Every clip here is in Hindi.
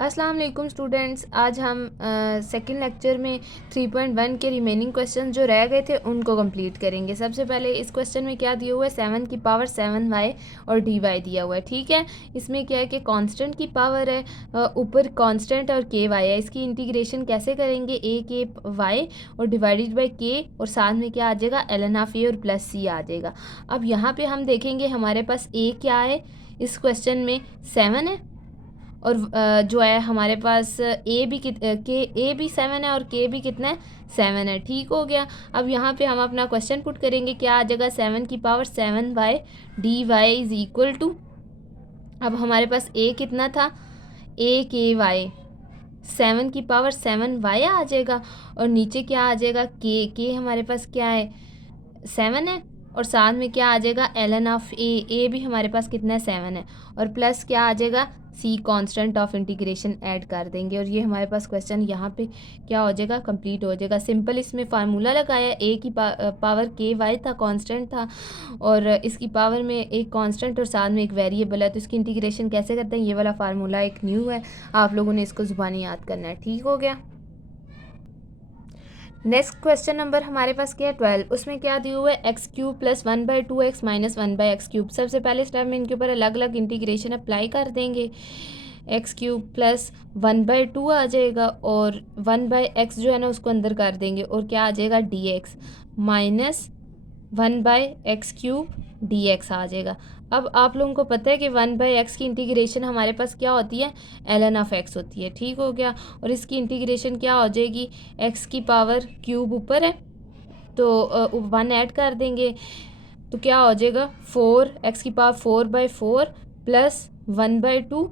अस्सलाम वालेकुम स्टूडेंट्स। आज हम सेकंड लेक्चर में 3.1 के रिमेनिंग क्वेश्चन जो रह गए थे उनको कंप्लीट करेंगे। सबसे पहले इस क्वेश्चन में क्या दिया हुआ है, 7 की पावर 7y और dy दिया हुआ है। ठीक है, इसमें क्या है कि कांस्टेंट की पावर है, ऊपर कांस्टेंट और ky है। इसकी इंटीग्रेशन कैसे करेंगे, a k y और डिवाइडेड बाई k और साथ में क्या आ जाएगा, ln ऑफ a और प्लस c आ जाएगा। अब यहाँ पे हम देखेंगे हमारे पास a क्या है, इस क्वेश्चन में 7 है और जो है हमारे पास ए भी 7 है और के भी कितना है, 7 है। ठीक हो गया। अब यहाँ पे हम अपना क्वेश्चन पुट करेंगे, क्या आ जाएगा, 7 की power 7y d y is equal to, अब हमारे पास ए कितना था, ए के वाई 7 की पावर 7y आ जाएगा और नीचे क्या आ जाएगा, के हमारे पास क्या है, 7 है और साथ में क्या आ जाएगा, ln ऑफ ए भी हमारे पास कितना है, 7 है और प्लस क्या आ जाएगा, सी कांस्टेंट ऑफ इंटीग्रेशन ऐड कर देंगे और ये हमारे पास क्वेश्चन यहाँ पे क्या हो जाएगा, कंप्लीट हो जाएगा। सिंपल इसमें फार्मूला लगाया, ए की पावर के वाई था, कांस्टेंट था और इसकी पावर में एक कांस्टेंट और साथ में एक वेरिएबल है, तो इसकी इंटीग्रेशन कैसे करते हैं, ये वाला फार्मूला एक न्यू है, आप लोगों ने इसको ज़ुबानी याद करना है। ठीक हो गया। नेक्स्ट क्वेश्चन नंबर हमारे पास क्या है, 12। उसमें क्या दिया हुआ है, x cube plus 1/2x minus 1/x cube. सबसे पहले स्टेप में इनके ऊपर अलग अलग इंटीग्रेशन अप्लाई कर देंगे। एक्स क्यूब प्लस 1/2 आ जाएगा और 1/x जो है ना उसको अंदर कर देंगे और क्या आ जाएगा, dx minus 1/x cube dx आ जाएगा। अब आप लोगों को पता है कि 1/x की इंटीग्रेशन हमारे पास क्या होती है, ln ऑफ x होती है। ठीक हो गया। और इसकी इंटीग्रेशन क्या हो जाएगी, x की पावर क्यूब ऊपर है तो 1 ऐड कर देंगे तो क्या हो जाएगा, 4 x की पावर 4/4 प्लस 1/2।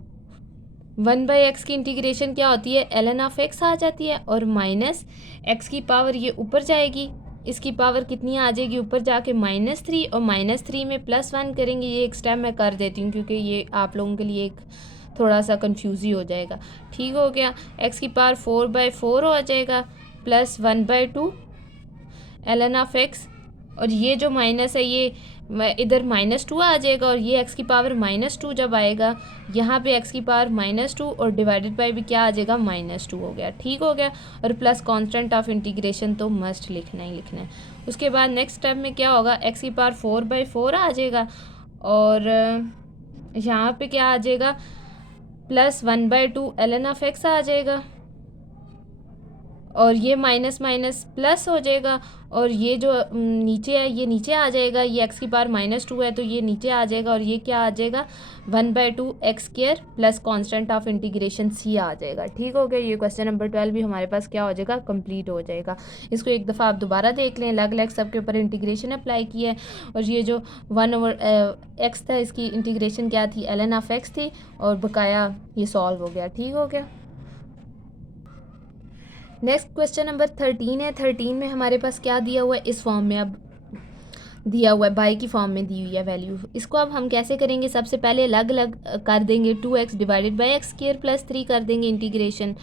1/x की इंटीग्रेशन क्या होती है, ln ऑफ x आ जाती है और माइनस x की पावर ये ऊपर जाएगी, इसकी पावर कितनी आ जाएगी, ऊपर जाके -3 और -3 में +1 करेंगे। ये एक स्टेप मैं कर देती हूँ क्योंकि ये आप लोगों के लिए एक थोड़ा सा कंफ्यूज ही हो जाएगा। ठीक हो गया। x की पावर 4/4 हो जाएगा प्लस 1/2 ln ऑफ x और ये जो माइनस है ये इधर -2 आ जाएगा और ये x की पावर -2 जब आएगा यहाँ पे x की पावर -2 और डिवाइडेड बाई भी क्या आ जाएगा, -2 हो गया। ठीक हो गया। और प्लस कांस्टेंट ऑफ इंटीग्रेशन तो मस्ट लिखना ही लिखना है। उसके बाद नेक्स्ट स्टेप में क्या होगा, x की पावर 4/4 आ जाएगा और यहाँ पे क्या आ जाएगा, प्लस 1/2 ln ऑफ x आ जाएगा और ये माइनस माइनस प्लस हो जाएगा और ये जो नीचे है ये नीचे आ जाएगा, ये x की पावर -2 है तो ये नीचे आ जाएगा और ये क्या आ जाएगा, 1/2 x square plus constant of integration c आ जाएगा। ठीक हो गया। ये क्वेश्चन नंबर 12 भी हमारे पास क्या हो जाएगा, कंप्लीट हो जाएगा। इसको एक दफ़ा आप दोबारा देख लें, अलग अलग सब के ऊपर इंटीग्रेशन अप्लाई की है और ये जो 1/x था इसकी इंटीग्रेशन क्या थी, ln ऑफ x थी और बकाया ये सॉल्व हो गया। ठीक हो गया। नेक्स्ट क्वेश्चन नंबर 13 है। 13 में हमारे पास क्या दिया हुआ है, इस फॉर्म में अब दिया हुआ है, बाई की फॉर्म में दी हुई है वैल्यू। इसको अब हम कैसे करेंगे, सबसे पहले अलग अलग कर देंगे, 2x divided by x square plus 3 कर देंगे इंटीग्रेशन,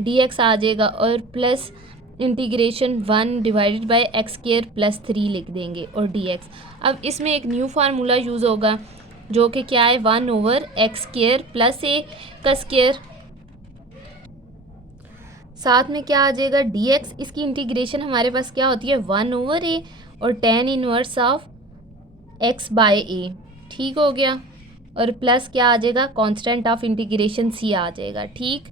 dx आ जाएगा और plus integration 1 divided by x square plus 3 लिख देंगे और dx। अब इसमें एक न्यू फार्मूला यूज़ होगा जो कि क्या है, 1/x स्क्वायर प्लस a का स्क्वायर, साथ में क्या आ जाएगा, dx। इसकी इंटीग्रेशन हमारे पास क्या होती है, 1/a और tan inverse of x by a। ठीक हो गया। और प्लस क्या आ जाएगा, कांस्टेंट ऑफ इंटीग्रेशन c आ जाएगा। ठीक।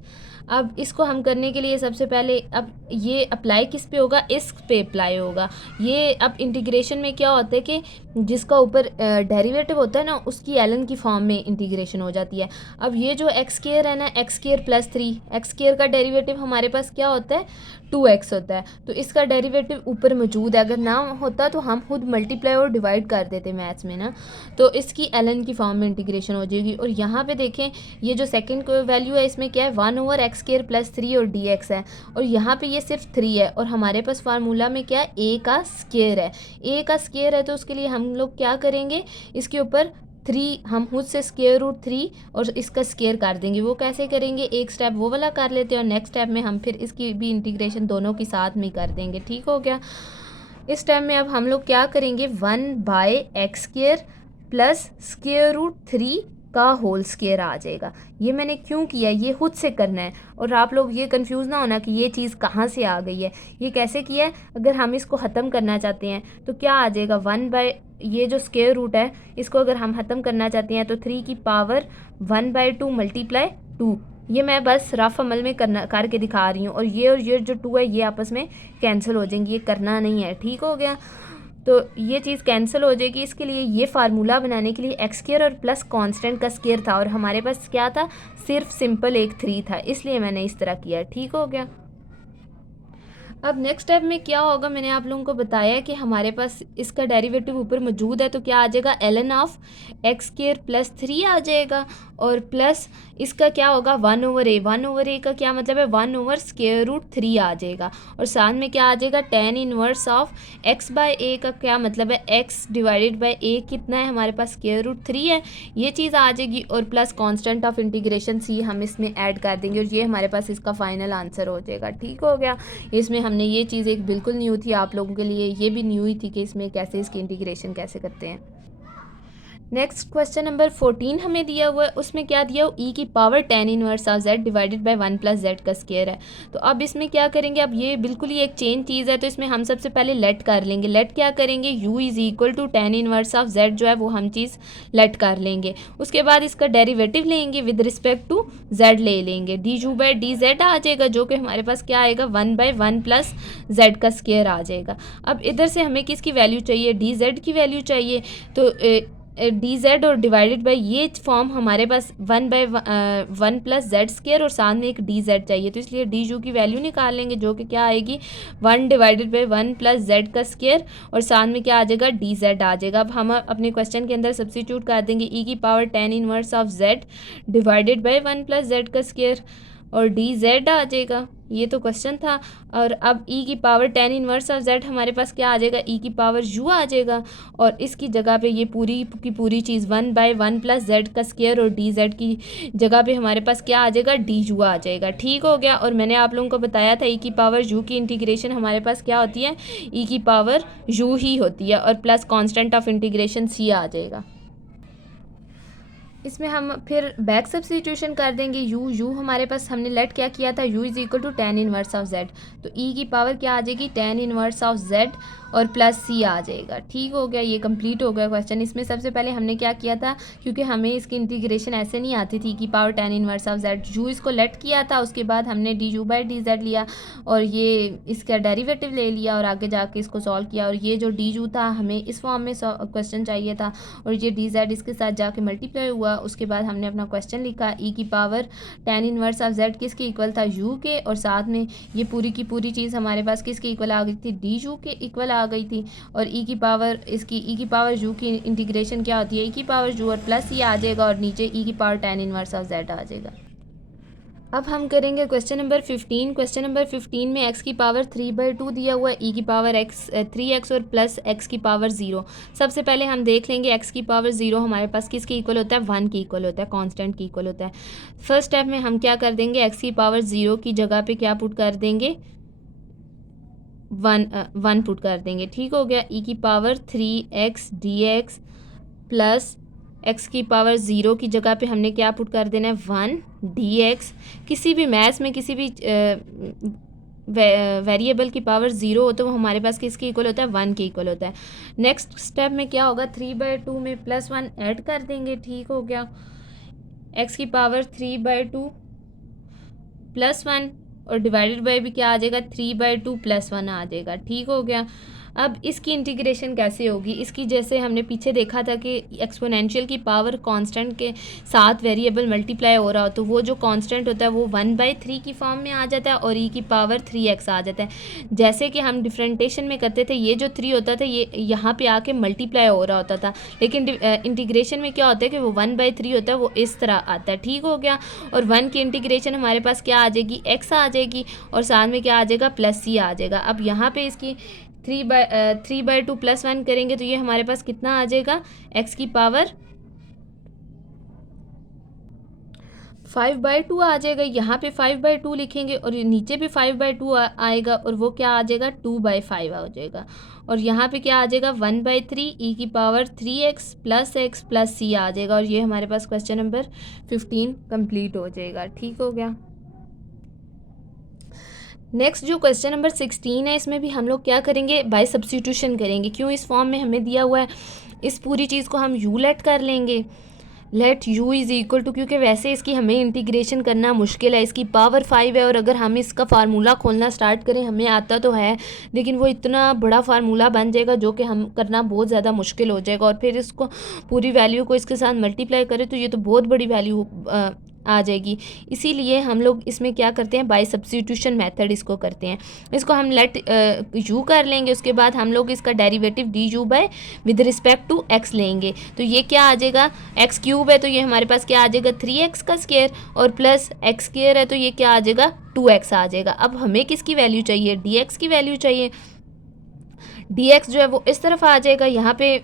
अब इसको हम करने के लिए सबसे पहले अब ये अप्लाई किस पे होगा, इस पे अप्लाई होगा। ये अब इंटीग्रेशन में क्या होता है कि जिसका ऊपर डेरिवेटिव होता है ना उसकी ln की फॉर्म में इंटीग्रेशन हो जाती है। अब ये जो एक्स स्क्वायर है ना, x square plus 3, x square का डेरिवेटिव हमारे पास क्या होता है, 2x होता है तो इसका डेरिवेटिव ऊपर मौजूद है, अगर ना होता तो हम खुद मल्टीप्लाई और डिवाइड कर देते मैथ्स में ना, तो इसकी ln की फॉर्म में इंटीग्रेशन हो जाएगी। और यहाँ पे देखें ये जो सेकंड वैल्यू है इसमें क्या है, 1/x स्क्वायर प्लस 3 और dx है और यहाँ पे ये सिर्फ 3 है और हमारे पास फार्मूला में क्या है, a का स्क्वायर है। a का स्क्वायर है तो उसके लिए हम लोग क्या करेंगे, इसके ऊपर 3 हम खुद से स्क्वायर रूट 3 और इसका स्क्वायर कर देंगे। वो कैसे करेंगे, एक स्टेप वो वाला कर लेते हैं और नेक्स्ट स्टेप में हम फिर इसकी भी इंटीग्रेशन दोनों की साथ में कर देंगे। ठीक हो गया। इस स्टेप में अब हम लोग क्या करेंगे, 1/x square plus square root 3 का होल स्क्वायर आ जाएगा। ये मैंने क्यों किया, ये खुद से करना है, और आप लोग ये कंफ्यूज ना होना कि ये चीज़ कहाँ से आ गई है। ये कैसे किया है, अगर हम इसको ख़त्म करना चाहते हैं तो क्या आ जाएगा, 1/, ये जो स्क्वायर रूट है इसको अगर हम ख़त्म करना चाहते हैं तो 3 की पावर 1/2 मल्टीप्लाई 2। ये मैं बस रफ अमल में करके दिखा रही हूँ, और ये जो 2 है ये आपस में कैंसिल हो जाएंगी, ये करना नहीं है, ठीक हो गया। तो ये चीज़ कैंसिल हो जाएगी। इसके लिए ये फार्मूला बनाने के लिए एक्स स्क्वायर और प्लस कांस्टेंट का स्क्वायर था, और हमारे पास क्या था, सिर्फ सिंपल एक 3 था, इसलिए मैंने इस तरह किया, ठीक हो गया। अब नेक्स्ट स्टेप में क्या होगा, मैंने आप लोगों को बताया कि हमारे पास इसका डेरिवेटिव ऊपर मौजूद है, तो क्या आ जाएगा, ln of x square plus 3 आ जाएगा, और प्लस इसका क्या होगा, 1/a। 1/a का क्या मतलब है, 1/√3 आ जाएगा, और साथ में क्या आ जाएगा, tan इनवर्स ऑफ x/a का क्या मतलब है, x डिवाइडेड बाई a कितना है हमारे पास, √3 है, ये चीज़ आ जाएगी, और plus constant of integration c हम इसमें ऐड कर देंगे, और ये हमारे पास इसका फाइनल आंसर हो जाएगा, ठीक हो गया। इसमें हमने ये चीज़ एक बिल्कुल न्यू थी आप लोगों के लिए, ये भी न्यू ही थी कि इसमें कैसे इसकी इंटीग्रेशन कैसे करते हैं। नेक्स्ट क्वेश्चन नंबर 14 हमें दिया हुआ है, उसमें क्या दिया हुआ, ई की power tan inverse of z divided by 1 plus Z का स्क्वायर है। तो अब इसमें क्या करेंगे, अब ये बिल्कुल ही एक चेंज चीज़ है, तो इसमें हम सबसे पहले लेट कर लेंगे। लेट क्या करेंगे, u is equal to tan inverse of z जो है वो हम चीज़ लेट कर लेंगे। उसके बाद इसका डेरिवेटिव लेंगे विद रिस्पेक्ट टू z ले लेंगे, du/dz आ जाएगा, जो कि हमारे पास क्या आएगा, 1/1 प्लस जेड का स्क्वायर आ जाएगा। अब इधर से हमें किसकी वैल्यू चाहिए, dz की वैल्यू चाहिए, तो डी जेड और डिवाइडेड बाई ये फॉर्म हमारे पास 1/1 प्लस जेड स्क्वायर, और साथ में एक डी जेड चाहिए, तो इसलिए डी यू की वैल्यू निकाल लेंगे, जो कि क्या आएगी, 1 डिवाइडेड बाई 1 प्लस जेड का स्क्वायर, और साथ में क्या आ जाएगा, डी जेड आ जाएगा। अब हम अपने क्वेश्चन के अंदर सब्स्टिट्यूट कर देंगे, ई की power tan inverse of Z divided by 1 plus Z का स्क्वायर, और डी जेड आ जाएगा, ये तो क्वेश्चन था। और अब ई की power tan inverse of Z हमारे पास क्या आ जाएगा, ई की पावर यू आ जाएगा, और इसकी जगह पे ये पूरी की पूरी चीज़ 1/1 प्लस जेड का स्क्वायर, और डी जेड की जगह पे हमारे पास क्या आ जाएगा, डी यू आ जाएगा, ठीक हो गया। और मैंने आप लोगों को बताया था ई की पावर यू की इंटीग्रेशन हमारे पास क्या होती है, ई की पावर यू ही होती है, और प्लस कॉन्स्टेंट ऑफ इंटीग्रेशन सी आ जाएगा। इसमें हम फिर बैक सब्स्टिट्यूशन कर देंगे, यू हमारे पास हमने लेट क्या किया था, u is equal to tan inverse of z, तो e की पावर क्या आ जाएगी, tan इनवर्स ऑफ z और प्लस c आ जाएगा, ठीक हो गया। ये कंप्लीट हो गया क्वेश्चन। इसमें सबसे पहले हमने क्या किया था, क्योंकि हमें इसकी इंटीग्रेशन ऐसे नहीं आती थी, की power tan inverse of z, u इसको लेट किया था, उसके बाद हमने du/dz लिया, और ये इसका डेरिवेटिव ले लिया, और आगे जाके इसको सॉल्व किया, और ये जो du था हमें इस फॉर्म में क्वेश्चन चाहिए था, और ये dz इसके साथ जाके मल्टीप्लाई हुआ। उसके बाद हमने अपना क्वेश्चन लिखा, ई की power tan inverse of z किसके इक्वल था, u के, और साथ में ये पूरी की पूरी चीज़ हमारे पास किसके इक्वल आ गई थी, डी यू के इक्वल आ गई थी। और ई की पावर u की इंटीग्रेशन क्या होती है, ई की पावर u और प्लस ये आ जाएगा, और नीचे ई की power tan inverse of z आ जाएगा। अब हम करेंगे क्वेश्चन नंबर 15। क्वेश्चन नंबर 15 में x की पावर 3/2 दिया हुआ है, e की पावर 3x और प्लस x की पावर 0। सबसे पहले हम देख लेंगे x की पावर 0 हमारे पास किसके इक्वल होता है, 1 के इक्वल होता है, कांस्टेंट की इक्वल होता है। फर्स्ट स्टेप में हम क्या कर देंगे, x की पावर 0 की जगह पे क्या पुट कर देंगे, 1 पुट कर देंगे, ठीक हो गया। e की power 3x dx plus x की पावर 0 की जगह पे हमने क्या पुट कर देना है, 1 dx। किसी भी मैथ्स में किसी भी वेरिएबल की पावर 0 हो तो वो हमारे पास किसके इक्वल होता है, 1 के इक्वल होता है। नेक्स्ट स्टेप में क्या होगा, 3/2 में +1 ऐड कर देंगे, ठीक हो गया। x की पावर 3/2 +1 और डिवाइडेड बाय भी क्या आ जाएगा, 3/2 +1 आ जाएगा, ठीक हो गया। अब इसकी इंटीग्रेशन कैसे होगी, इसकी जैसे हमने पीछे देखा था कि एक्सपोनेंशियल की पावर कांस्टेंट के साथ वेरिएबल मल्टीप्लाई हो रहा हो तो वो जो कांस्टेंट होता है वो 1/3 की फॉर्म में आ जाता है और e की पावर 3x आ जाता है। जैसे कि हम डिफरेंटेशन में करते थे, ये जो 3 होता था ये यहाँ पे आके मल्टीप्लाई हो रहा होता था, लेकिन इंटीग्रेशन में क्या होता है कि वो 1/3 होता है, वो इस तरह आता है, ठीक हो गया। और 1 की इंटीग्रेशन हमारे पास क्या आ जाएगी, x आ जाएगी, और साथ में क्या आ जाएगा, +c आ जाएगा। अब यहाँ पे इसकी 3/2 +1 करेंगे तो ये हमारे पास कितना आ जाएगा, x की पावर 5/2 आ जाएगा, यहाँ पे 5/2 लिखेंगे और नीचे भी 5/2 आएगा और वो क्या आ जाएगा 2/5 आ जाएगा। और यहाँ पे क्या आ जाएगा 1/3 ई की power 3x plus x plus c आ जाएगा। और ये हमारे पास क्वेश्चन नंबर 15 कंप्लीट हो जाएगा। ठीक हो गया। नेक्स्ट जो क्वेश्चन नंबर 16 है, इसमें भी हम लोग क्या करेंगे, बाय सब्स्टिट्यूशन करेंगे। क्यों, इस फॉर्म में हमें दिया हुआ है, इस पूरी चीज़ को हम u लेट कर लेंगे, let u is equal to, क्योंकि वैसे इसकी हमें इंटीग्रेशन करना मुश्किल है, इसकी पावर 5 है और अगर हम इसका फार्मूला खोलना स्टार्ट करें, हमें आता तो है लेकिन वो इतना बड़ा फार्मूला बन जाएगा जो कि हम करना बहुत ज़्यादा मुश्किल हो जाएगा। और फिर इसको पूरी वैल्यू को इसके साथ मल्टीप्लाई करें तो ये तो बहुत बड़ी वैल्यू आ जाएगी। इसीलिए हम लोग इसमें क्या करते हैं, बाय सब्स्टिट्यूशन मेथड इसको करते हैं। इसको हम लेट यू कर लेंगे, उसके बाद हम लोग इसका derivative d u by with respect to x लेंगे। तो ये क्या आ जाएगा, एक्स क्यूब है तो ये हमारे पास क्या आ जाएगा 3x का स्क्वायर, और प्लस एक्स स्क्वायर है तो ये क्या आ जाएगा 2x आ जाएगा। अब हमें किसकी वैल्यू चाहिए, dx की वैल्यू चाहिए। dx जो है वो इस तरफ आ जाएगा, यहाँ पे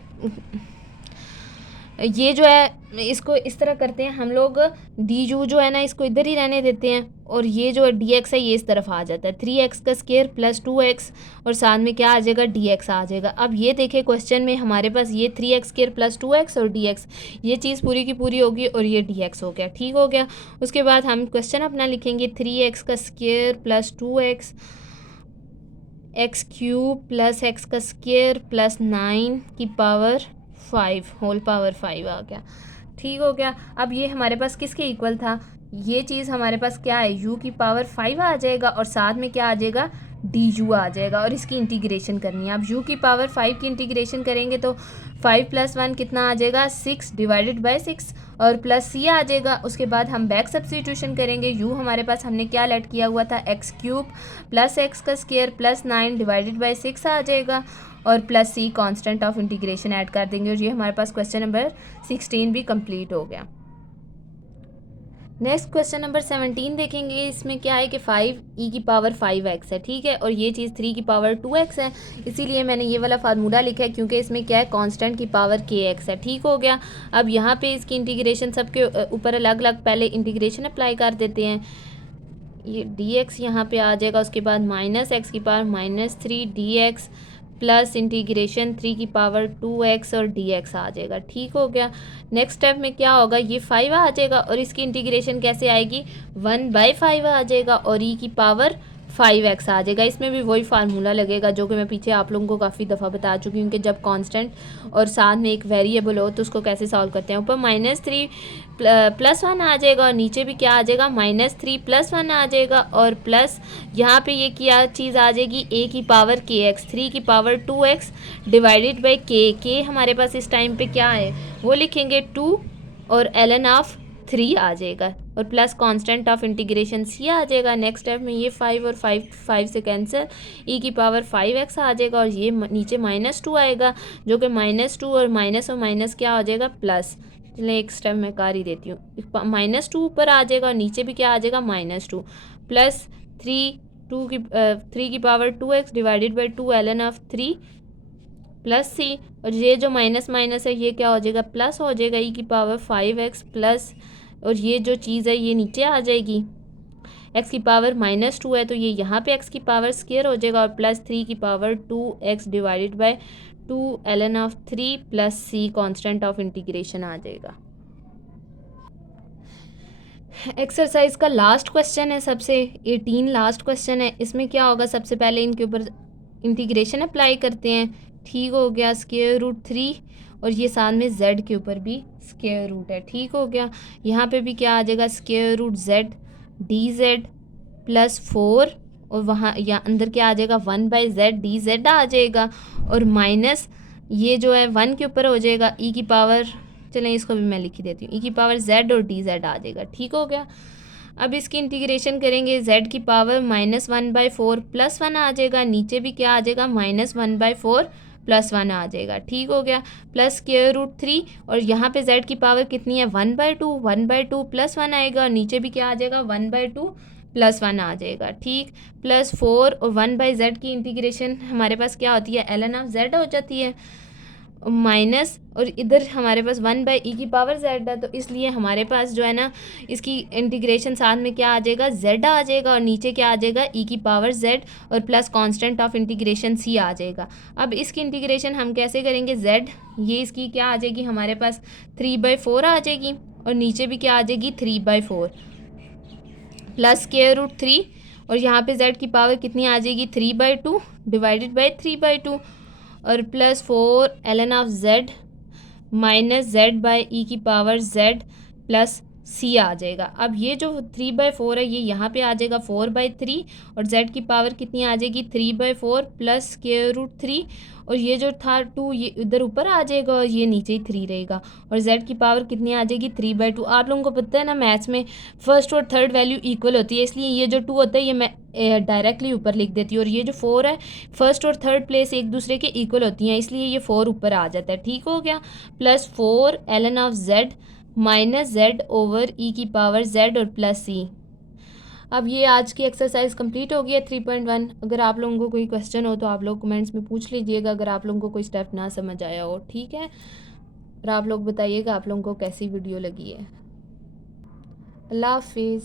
ये जो है इसको इस तरह करते हैं हम लोग, डी यू जो है ना इसको इधर ही रहने देते हैं और ये जो डी एक्स है ये इस तरफ आ जाता है, 3x का स्क्वायर प्लस 2x और साथ में क्या आ जाएगा dx आ जाएगा। अब ये देखें क्वेश्चन में हमारे पास ये 3x स्क्वायर प्लस 2x और dx, ये चीज़ पूरी की पूरी होगी और ये dx हो गया। ठीक हो गया। उसके बाद हम क्वेश्चन अपना लिखेंगे 3x का square plus 2x x cube plus x का स्क्वायर प्लस 9 की पावर 5 होल पावर 5 आ गया। ठीक हो गया। अब ये हमारे पास किसके इक्वल था, ये चीज़ हमारे पास क्या है u की पावर 5 आ जाएगा और साथ में क्या आ जाएगा डी यू आ जाएगा और इसकी इंटीग्रेशन करनी है। अब u की पावर 5 की इंटीग्रेशन करेंगे तो 5 + 1 कितना आ जाएगा 6 डिवाइडेड बाय 6 और प्लस c आ जाएगा। उसके बाद हम बैक सब्स्टिट्यूशन करेंगे, u हमारे पास हमने क्या लेट किया हुआ था एक्स क्यूब प्लस एक्स का स्क्वायर प्लस 9 डिवाइडेड बाय 6 आ जाएगा और plus c constant of integration add कर देंगे और ये हमारे पास क्वेश्चन नंबर 16 भी कंप्लीट हो गया। नेक्स्ट क्वेश्चन नंबर 17 देखेंगे। इसमें क्या है कि 5 e की पावर 5x है, ठीक है, और ये चीज़ 3 की पावर 2x है, इसीलिए मैंने ये वाला फार्मूला लिखा है क्योंकि इसमें क्या है कांस्टेंट की पावर kx है। ठीक हो गया। अब यहाँ पे इसकी इंटीग्रेशन सबके ऊपर अलग अलग पहले इंटीग्रेशन अप्लाई कर देते हैं। ये dx यहाँ पे आ जाएगा, उसके बाद माइनस एक्स की पावर -3 dx प्लस इंटीग्रेशन 3 की पावर 2x और dx आ जाएगा। ठीक हो गया। नेक्स्ट स्टेप में क्या होगा, ये 5 आ जाएगा और इसकी इंटीग्रेशन कैसे आएगी 1/5 आ जाएगा और e की पावर 5x आ जाएगा। इसमें भी वही फार्मूला लगेगा जो कि मैं पीछे आप लोगों को काफ़ी दफ़ा बता चुकी हूँ कि जब कांस्टेंट और साथ में एक वेरिएबल हो तो उसको कैसे सॉल्व करते हैं। ऊपर -3 + 1 आ जाएगा और नीचे भी क्या आ जाएगा -3 + 1 आ जाएगा और प्लस यहाँ पे ये क्या चीज़ आ जाएगी a की पावर kx 3 की power 2x divided by k हमारे पास इस टाइम पे क्या है वो लिखेंगे 2 और ln ऑफ 3 आ जाएगा और plus constant of integration c आ जाएगा। नेक्स्ट स्टेप में ये 5 और 5 से कैंसिल, e की पावर 5x आ जाएगा और ये नीचे -2 आएगा जो कि -2 और माइनस क्या हो जाएगा प्लस। चलिए एक स्टेप मैं कर ही देती हूँ, -2 ऊपर आ जाएगा और नीचे भी क्या आ जाएगा -2 प्लस 3 की power 2x divided by 2 ln of 3 plus c और ये जो माइनस है ये क्या हो जाएगा प्लस हो जाएगा e की पावर 5x प्लस और ये जो चीज़ है ये नीचे आ जाएगी x की पावर -2 है तो ये यहाँ पे x की पावर स्क्वायर हो जाएगा और प्लस 3 की power 2x divided by 2 ln of 3 plus c constant of integration आ जाएगा। एक्सरसाइज का लास्ट क्वेश्चन है, सबसे 18 लास्ट क्वेश्चन है। इसमें क्या होगा, सबसे पहले इनके ऊपर इंटीग्रेशन अप्लाई करते हैं। ठीक हो गया। √3 और ये साथ में z के ऊपर भी स्क्वायर रूट है। ठीक हो गया। यहाँ पे भी क्या आ जाएगा √z dz प्लस 4 और वहाँ या अंदर क्या आ जाएगा 1/z dz आ जाएगा और माइनस ये जो है 1 के ऊपर हो जाएगा e की पावर, चलें इसको भी मैं लिख ही देती हूँ, e की पावर z और dz आ जाएगा। ठीक हो गया। अब इसकी इंटीग्रेशन करेंगे, z की पावर -1/4 प्लस 1 आ जाएगा, नीचे भी क्या आ जाएगा -1/4 प्लस 1 आ जाएगा। ठीक हो गया। प्लस √3 और यहाँ पे z की पावर कितनी है 1/2 प्लस 1 आएगा और नीचे भी क्या आ जाएगा 1/2 प्लस 1 आ जाएगा। ठीक, प्लस 4 और 1/z की इंटीग्रेशन हमारे पास क्या होती है ln ऑफ z हो जाती है माइनस, और इधर हमारे पास 1/e⁻z है, तो इसलिए हमारे पास जो है ना इसकी इंटीग्रेशन साथ में क्या आ जाएगा, z आ जाएगा, और नीचे क्या आ जाएगा e⁻z, और plus constant of integration c आ जाएगा। अब इसकी इंटीग्रेशन हम कैसे करेंगे, z ये इसकी क्या आ जाएगी हमारे पास 3/4 आ जाएगी, और नीचे भी क्या आ जाएगी 3/4 प्लस √3, और यहाँ पे z की पावर कितनी आ जाएगी 3/2 डिवाइडेड बाई 3/2, और plus 4 ln of z minus z/e⁻z plus c आ जाएगा। अब ये जो 3/4 है ये यहाँ पे आ जाएगा 4/3, और z की पावर कितनी आ जाएगी 3/4 प्लस √3, और ये जो था 2 ये इधर ऊपर आ जाएगा, और ये नीचे ही 3 रहेगा, और z की पावर कितनी आ जाएगी 3/2। आप लोगों को पता है ना मैथ्स में फर्स्ट और थर्ड वैल्यू इक्वल होती है, इसलिए ये जो 2 होता है ये मैं डायरेक्टली ऊपर लिख देती हूँ, और ये जो 4 है फर्स्ट और थर्ड प्लेस एक दूसरे के इक्वल होती हैं, इसलिए ये 4 ऊपर आ जाता है। ठीक हो गया, plus 4 ln of z minus z/e⁻z और प्लस c। अब ये आज की एक्सरसाइज कंप्लीट हो गई है 3.1। अगर आप लोगों को कोई क्वेश्चन हो तो आप लोग कमेंट्स में पूछ लीजिएगा, अगर आप लोगों को कोई स्टेप ना समझ आया हो। ठीक है, और आप लोग बताइएगा आप लोगों को कैसी वीडियो लगी है। अल्लाह हाफिज़।